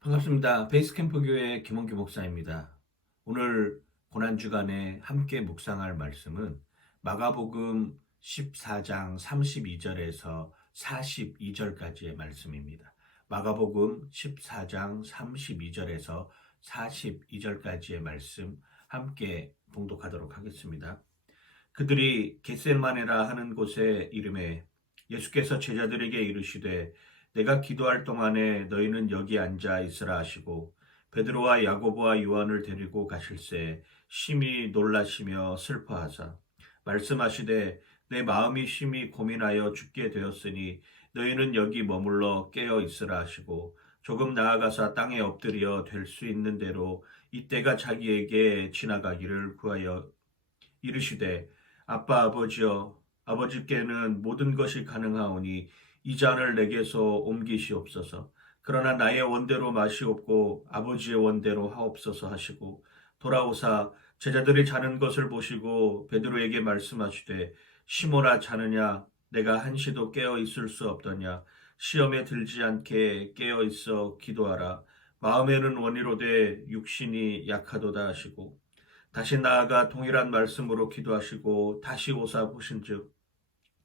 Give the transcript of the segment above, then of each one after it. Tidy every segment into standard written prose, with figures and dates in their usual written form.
반갑습니다. 베이스캠프 교회 김원규 목사입니다. 오늘 고난주간에 함께 묵상할 말씀은 마가복음 14장 32절에서 42절까지의 말씀입니다. 마가복음 14장 32절에서 42절까지의 말씀 함께 봉독하도록 하겠습니다. 그들이 겟세마네라 하는 곳에 이름에 예수께서 제자들에게 이르시되 내가 기도할 동안에 너희는 여기 앉아 있으라 하시고 베드로와 야고보와 요한을 데리고 가실새 심히 놀라시며 슬퍼하사 말씀하시되 내 마음이 심히 고민하여 죽게 되었으니 너희는 여기 머물러 깨어 있으라 하시고 조금 나아가사 땅에 엎드려 될 수 있는 대로 이때가 자기에게 지나가기를 구하여 이르시되 아빠 아버지여 아버지께는 모든 것이 가능하오니 이 잔을 내게서 옮기시옵소서. 그러나 나의 원대로 마시옵고 아버지의 원대로 하옵소서 하시고 돌아오사 제자들이 자는 것을 보시고 베드로에게 말씀하시되 시몬아 자느냐 내가 한시도 깨어 있을 수 없더냐 시험에 들지 않게 깨어 있어 기도하라 마음에는 원이로되 육신이 약하도다 하시고 다시 나아가 동일한 말씀으로 기도하시고 다시 오사 보신즉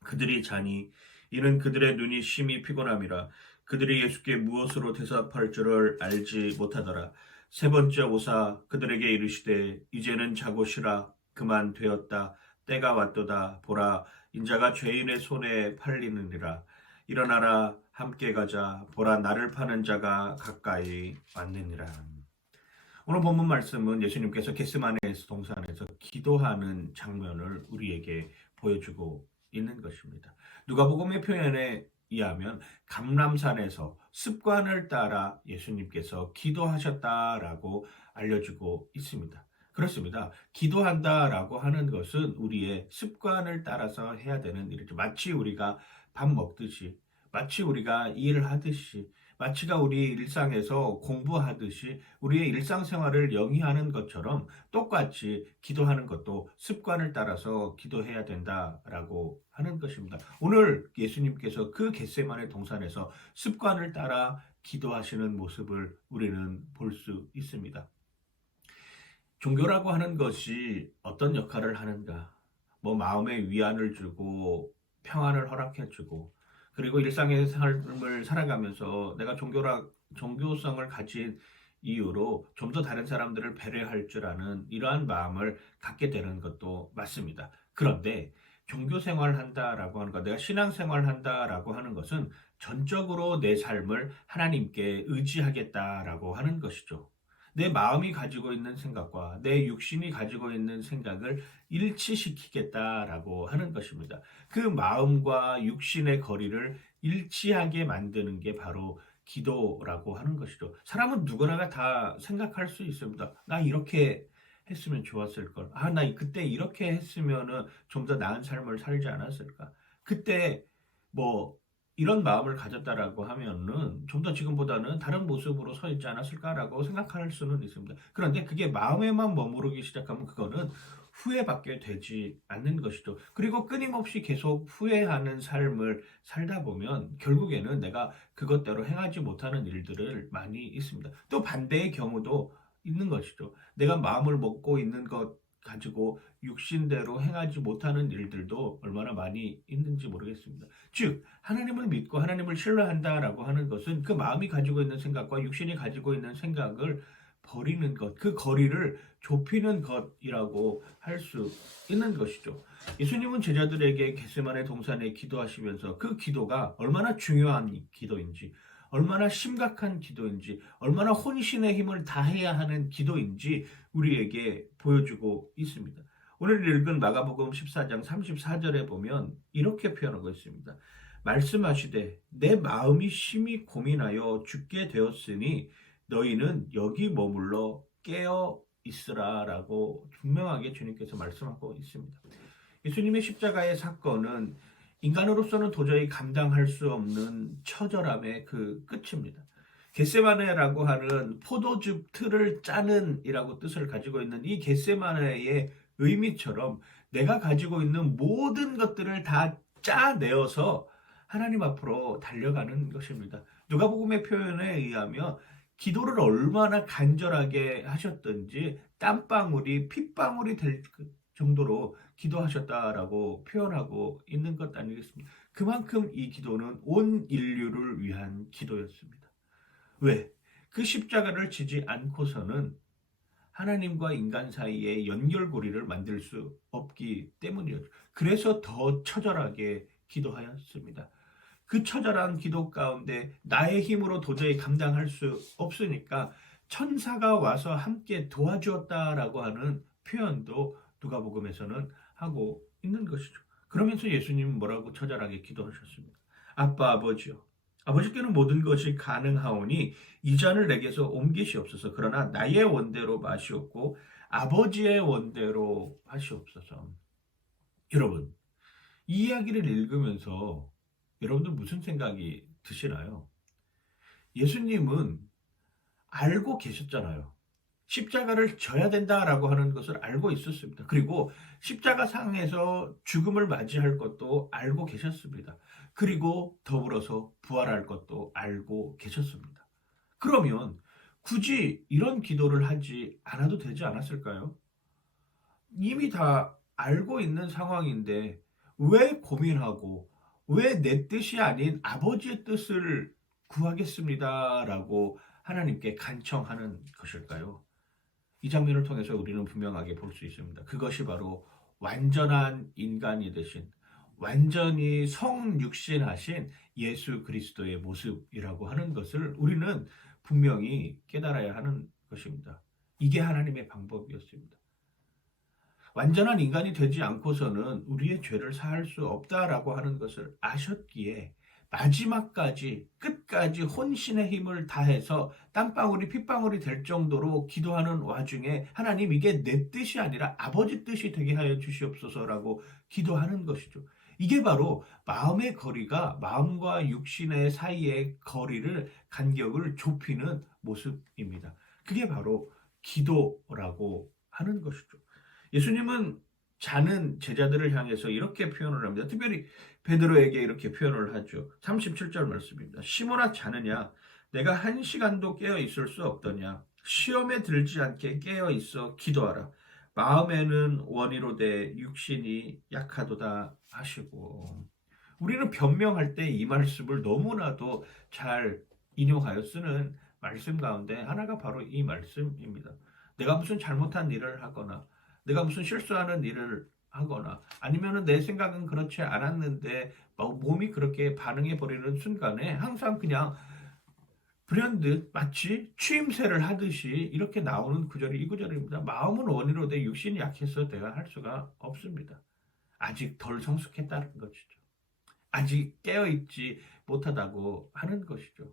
그들이 자니 이는 그들의 눈이 심히 피곤함이라 그들이 예수께 무엇으로 대답할 줄을 알지 못하더라. 세 번째 오사 그들에게 이르시되 이제는 자고 쉬라 그만 되었다 때가 왔도다 보라 인자가 죄인의 손에 팔리느니라 일어나라 함께 가자 보라 나를 파는 자가 가까이 왔느니라. 오늘 본문 말씀은 예수님께서 겟세마네 동산에서 기도하는 장면을 우리에게 보여주고 있는 것입니다. 누가복음의 표현에 의하면 감람산에서 습관을 따라 예수님께서 기도하셨다라고 알려주고 있습니다. 그렇습니다. 기도한다라고 하는 것은 우리의 습관을 따라서 해야 되는 일이죠. 마치 우리가 밥 먹듯이, 마치 우리가 일을 하듯이, 마치가 우리 일상에서 공부하듯이 우리의 일상생활을 영위하는 것처럼 똑같이 기도하는 것도 습관을 따라서 기도해야 된다라고 하는 것입니다. 오늘 예수님께서 그 겟세마네 동산에서 습관을 따라 기도하시는 모습을 우리는 볼 수 있습니다. 종교라고 하는 것이 어떤 역할을 하는가? 마음의 위안을 주고 평안을 허락해주고 그리고 일상의 삶을 살아가면서 내가 종교성을 가진 이유로 좀 더 다른 사람들을 배려할 줄 아는 이러한 마음을 갖게 되는 것도 맞습니다. 그런데 종교 생활을 한다라고 하는 것, 내가 신앙 생활을 한다라고 하는 것은 전적으로 내 삶을 하나님께 의지하겠다라고 하는 것이죠. 내 마음이 가지고 있는 생각과 내 육신이 가지고 있는 생각을 일치시키겠다라고 하는 것입니다. 그 마음과 육신의 거리를 일치하게 만드는 게 바로 기도라고 하는 것이죠. 사람은 누구나가 다 생각할 수 있습니다. 나 이렇게 했으면 좋았을 걸. 나 그때 이렇게 했으면은 좀 더 나은 삶을 살지 않았을까. 그때 뭐 이런 마음을 가졌다라고 하면은 좀 더 지금보다는 다른 모습으로 서 있지 않았을까라고 생각할 수는 있습니다. 그런데 그게 마음에만 머무르기 시작하면 그거는 후회밖에 되지 않는 것이죠. 그리고 끊임없이 계속 후회하는 삶을 살다 보면 결국에는 내가 그것대로 행하지 못하는 일들을 많이 있습니다. 또 반대의 경우도 있는 것이죠. 내가 마음을 먹고 있는 것 가지고 육신대로 행하지 못하는 일들도 얼마나 많이 있는지 모르겠습니다. 즉 하나님을 믿고 하나님을 신뢰한다라고 하는 것은 그 마음이 가지고 있는 생각과 육신이 가지고 있는 생각을 버리는 것, 그 거리를 좁히는 것이라고 할 수 있는 것이죠. 예수님은 제자들에게 겟세마네 동산에 기도하시면서 그 기도가 얼마나 중요한 기도인지, 얼마나 심각한 기도인지, 얼마나 혼신의 힘을 다해야 하는 기도인지 우리에게 보여주고 있습니다. 오늘 읽은 마가복음 14장 34절에 보면 이렇게 표현하고 있습니다. 말씀하시되 내 마음이 심히 고민하여 죽게 되었으니 너희는 여기 머물러 깨어 있으라라고 분명하게 주님께서 말씀하고 있습니다. 예수님의 십자가의 사건은 인간으로서는 도저히 감당할 수 없는 처절함의 그 끝입니다. 겟세마네라고 하는 포도즙 틀을 짜는 이라고 뜻을 가지고 있는 이 겟세마네의 의미처럼 내가 가지고 있는 모든 것들을 다 짜내어서 하나님 앞으로 달려가는 것입니다. 누가복음의 표현에 의하면 기도를 얼마나 간절하게 하셨던지 땀방울이 핏방울이 될 정도로 기도하셨다라고 표현하고 있는 것 아니겠습니까? 그만큼 이 기도는 온 인류를 위한 기도였습니다. 왜? 그 십자가를 지지 않고서는 하나님과 인간 사이에 연결고리를 만들 수 없기 때문이었죠. 그래서 더 처절하게 기도하였습니다. 그 처절한 기도 가운데 나의 힘으로 도저히 감당할 수 없으니까 천사가 와서 함께 도와주었다라고 하는 표현도 누가복음에서는 하고 있는 것이죠. 그러면서 예수님은 뭐라고 처절하게 기도하셨습니까? 아빠 아버지요. 아버지께는 모든 것이 가능하오니 이 잔을 내게서 옮기시옵소서. 그러나 나의 원대로 마시옵고 아버지의 원대로 하시옵소서. 여러분, 이 이야기를 읽으면서 여러분들 무슨 생각이 드시나요? 예수님은 알고 계셨잖아요. 십자가를 져야 된다라고 하는 것을 알고 있었습니다. 그리고 십자가 상에서 죽음을 맞이할 것도 알고 계셨습니다. 그리고 더불어서 부활할 것도 알고 계셨습니다. 그러면 굳이 이런 기도를 하지 않아도 되지 않았을까요? 이미 다 알고 있는 상황인데 왜 고민하고 왜 내 뜻이 아닌 아버지의 뜻을 구하겠습니다라고 하나님께 간청하는 것일까요? 이 장면을 통해서 우리는 분명하게 볼 수 있습니다. 그것이 바로 완전한 인간이 되신 완전히 성육신하신 예수 그리스도의 모습이라고 하는 것을 우리는 분명히 깨달아야 하는 것입니다. 이게 하나님의 방법이었습니다. 완전한 인간이 되지 않고서는 우리의 죄를 사할 수 없다라고 하는 것을 아셨기에 마지막까지 끝까지 혼신의 힘을 다해서 땀방울이 핏방울이 될 정도로 기도하는 와중에 하나님 이게 내 뜻이 아니라 아버지 뜻이 되게 하여 주시옵소서라고 기도하는 것이죠. 이게 바로 마음의 거리가 마음과 육신의 사이의 거리를 간격을 좁히는 모습입니다. 그게 바로 기도라고 하는 것이죠. 예수님은 자는 제자들을 향해서 이렇게 표현을 합니다. 특별히 베드로에게 이렇게 표현을 하죠. 37절 말씀입니다. 시몬아 자느냐? 내가 한 시간도 깨어 있을 수 없더냐? 시험에 들지 않게 깨어 있어 기도하라. 마음에는 원이로되 육신이 약하도다 하시고. 우리는 변명할 때 이 말씀을 너무나도 잘 인용하여 쓰는 말씀 가운데 하나가 바로 이 말씀입니다. 내가 무슨 잘못한 일을 하거나 내가 무슨 실수하는 일을 하거나 아니면은 내 생각은 그렇지 않았는데 몸이 그렇게 반응해 버리는 순간에 항상 그냥 불현듯 마치 추임새를 하듯이 이렇게 나오는 구절이 이 구절입니다. 마음은 원이로 돼 육신이 약해서 내가 할 수가 없습니다. 아직 덜 성숙했다는 것이죠. 아직 깨어있지 못하다고 하는 것이죠.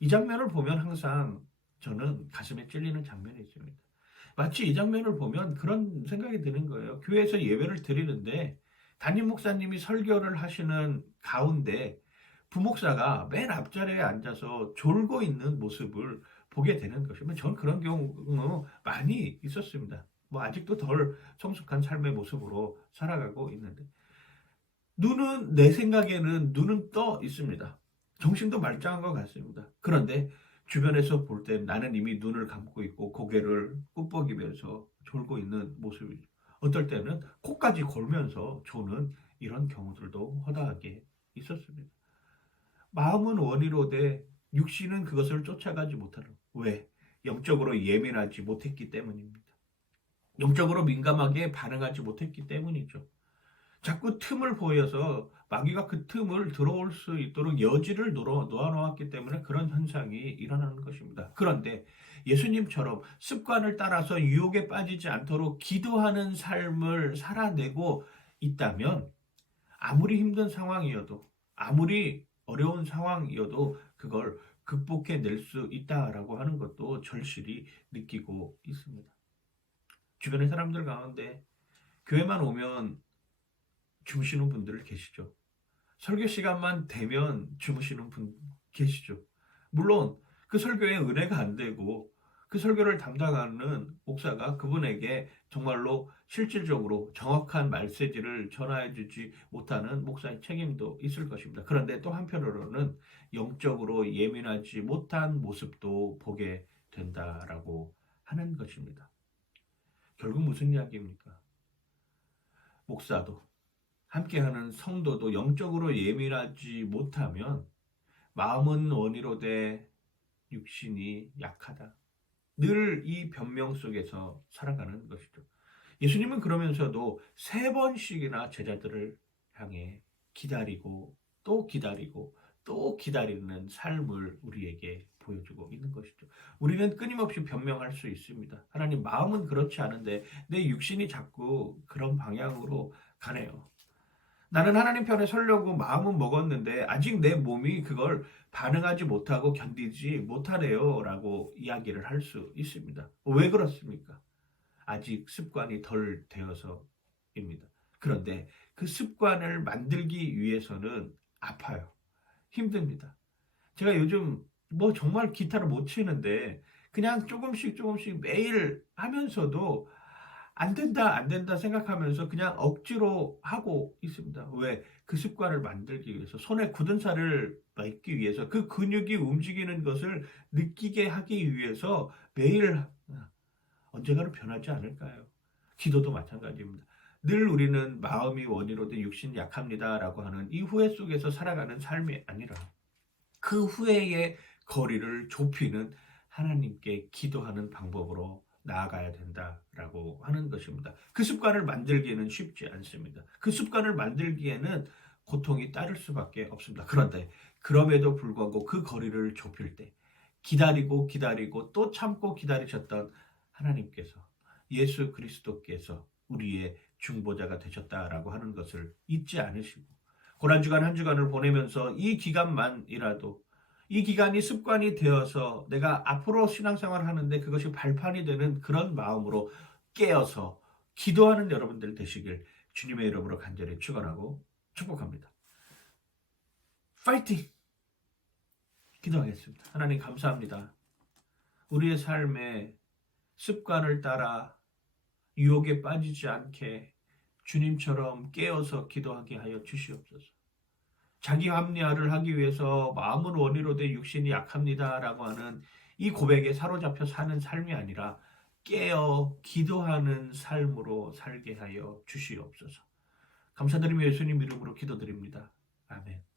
이 장면을 보면 항상 저는 가슴에 찔리는 장면이 있습니다. 마치 이 장면을 보면 그런 생각이 드는 거예요. 교회에서 예배를 드리는데 담임 목사님이 설교를 하시는 가운데 부목사가 맨 앞자리에 앉아서 졸고 있는 모습을 보게 되는 것이면 저는 그런 경우 많이 있었습니다. 뭐 아직도 덜 성숙한 삶의 모습으로 살아가고 있는데 눈은 내 생각에는 눈은 떠 있습니다. 정신도 말짱한 것 같습니다. 그런데 주변에서 볼 때 나는 이미 눈을 감고 있고 고개를 끄덕이면서 졸고 있는 모습이죠. 어떨 때는 코까지 골면서 조는 이런 경우들도 허다하게 있었습니다. 마음은 원이로되 육신은 그것을 쫓아가지 못하는. 왜? 영적으로 예민하지 못했기 때문입니다. 영적으로 민감하게 반응하지 못했기 때문이죠. 자꾸 틈을 보여서 마귀가 그 틈을 들어올 수 있도록 여지를 놓아놓았기 때문에 그런 현상이 일어나는 것입니다. 그런데 예수님처럼 습관을 따라서 유혹에 빠지지 않도록 기도하는 삶을 살아내고 있다면 아무리 힘든 상황이어도 아무리 어려운 상황이어도 그걸 극복해 낼 수 있다라고 하는 것도 절실히 느끼고 있습니다. 주변의 사람들 가운데 교회만 오면 주무시는 분들 계시죠. 설교 시간만 되면 주무시는 분 계시죠. 물론 그 설교에 은혜가 안 되고 그 설교를 담당하는 목사가 그분에게 정말로 실질적으로 정확한 메시지를 전하해 주지 못하는 목사의 책임도 있을 것입니다. 그런데 또 한편으로는 영적으로 예민하지 못한 모습도 보게 된다라고 하는 것입니다. 결국 무슨 이야기입니까? 목사도 함께하는 성도도 영적으로 예민하지 못하면 마음은 원이로 돼 육신이 약하다. 늘 이 변명 속에서 살아가는 것이죠. 예수님은 그러면서도 세 번씩이나 제자들을 향해 기다리고 또 기다리고 또 기다리는 삶을 우리에게 보여주고 있는 것이죠. 우리는 끊임없이 변명할 수 있습니다. 하나님, 마음은 그렇지 않은데 내 육신이 자꾸 그런 방향으로 가네요. 나는 하나님 편에 서려고 마음은 먹었는데 아직 내 몸이 그걸 반응하지 못하고 견디지 못하네요 라고 이야기를 할 수 있습니다. 왜 그렇습니까? 아직 습관이 덜 되어서입니다. 그런데 그 습관을 만들기 위해서는 아파요. 힘듭니다. 제가 요즘 뭐 정말 기타를 못 치는데 그냥 조금씩 조금씩 매일 하면서도 안 된다, 안 된다 생각하면서 그냥 억지로 하고 있습니다. 왜? 그 습관을 만들기 위해서, 손에 굳은 살을 맺기 위해서, 그 근육이 움직이는 것을 느끼게 하기 위해서 매일 언젠가는 변하지 않을까요? 기도도 마찬가지입니다. 늘 우리는 마음이 원이로 돼 육신이 약합니다라고 하는 이 후회 속에서 살아가는 삶이 아니라 그 후회의 거리를 좁히는 하나님께 기도하는 방법으로 나아가야 된다라고 하는 것입니다. 그 습관을 만들기에는 쉽지 않습니다. 그 습관을 만들기에는 고통이 따를 수밖에 없습니다. 그런데 그럼에도 불구하고 그 거리를 좁힐 때 기다리고 기다리고 또 참고 기다리셨던 하나님께서, 예수 그리스도께서 우리의 중보자가 되셨다라고 하는 것을 잊지 않으시고 고난주간 한 주간을 보내면서 이 기간만이라도, 이 기간이 습관이 되어서 내가 앞으로 신앙생활을 하는데 그것이 발판이 되는 그런 마음으로 깨어서 기도하는 여러분들 되시길 주님의 이름으로 간절히 축원하고 축복합니다. 파이팅! 기도하겠습니다. 하나님, 감사합니다. 우리의 삶에 습관을 따라 유혹에 빠지지 않게 주님처럼 깨어서 기도하게 하여 주시옵소서. 자기 합리화를 하기 위해서 마음은 원이로 돼 육신이 약합니다라고 하는 이 고백에 사로잡혀 사는 삶이 아니라 깨어 기도하는 삶으로 살게 하여 주시옵소서. 감사드리며 예수님 이름으로 기도드립니다. 아멘.